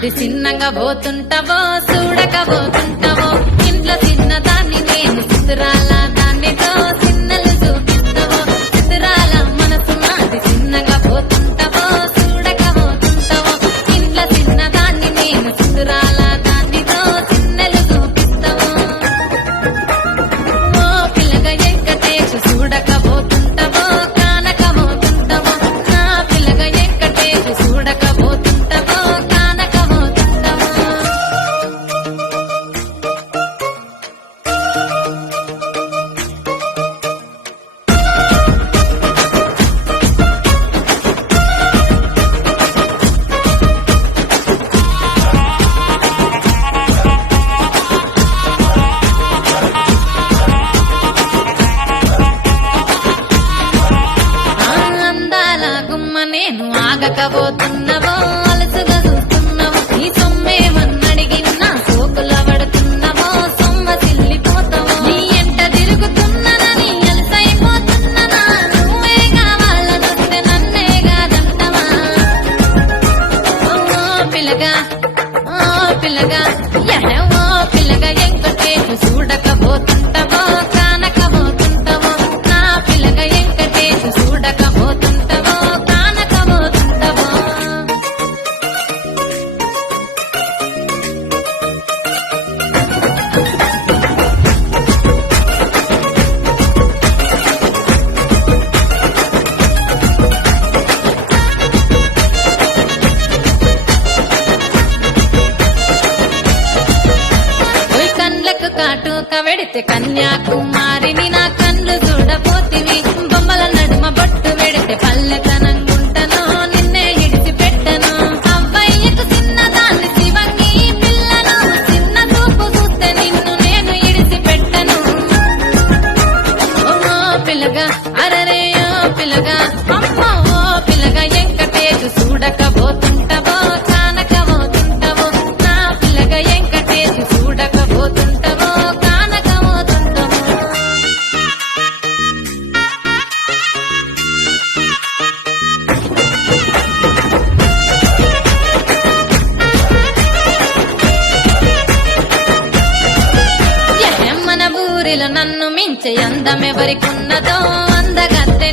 నాది చిన్నగా పోతుంటావో చూడకపోతుంటావో ఇంట్లో చిన్నదాన్ని నేను చిత్రాల దాన్నితో చిన్నలు చూపిస్తావో చిత్రాల మనసు నాది చిన్నగా పోతుంటావో చూడకపోతుంటావో ఇంట్లో చిన్నదాన్ని నేను చిత్రాల దాన్నితో చిన్నలు చూపిస్తావో ఓ పిల్లగా వెంకటేశ్ చూడకపోతుంటావో కానకపోతుంటావో నా పిల్లగా వెంకటేశ్ చూడకపోతుంటావో కానకపోతుంటావో అందాల గుమ్మ నేను ఆగకపోతున్నవో అలసుగా చూస్తున్నవో నీ సొమ్మేమన్నడిగినా సోకుల పడుతున్నవో సొమ్మ సిల్లిపోతావో నీ ఎంట తిరుగుతున్ననని అలసైపోతున్ననా నువ్వే కావాలనొస్తే నన్నే కాదంటవా ఓ పిల్లగా ఓ పిల్లగా వెంకటేశ్ చూడకపోతుంటావో కానకపోతుంటావో నా పిల్లగా వెంకటేశ్ చూడకపోతుంటావో కానకపోతుంటావో ఓయ్ కండ్లకు కాటుక వెడితే కన్యాకుమారిని నా కళ్ళు చూడపోతివి బొమ్మల నడుమ బొట్టు వెడితే పల్లెతనంగుంటను నిన్నే ఇడిచి పెట్టను అవ్వయ్యకు చిన్నదాన్ని శివంగి పిల్లను చిన్న చూపు చూస్తే నిన్ను నేను ఇడిచి పెట్టను ఓ పిల్లగా అరరే ఓ పిల్లగా అమ్మో ఓ పిల్లగా వెంకటేశ్ చూడకపోతుంటావో కానకపోతుంటావో నా పిల్లగా వెంకటేశ్ చూడకపోతుంటావో కానకపోతుంటావో మన ఊరిలో నన్ను మించే అందమెవరికున్నదో అందగత్తె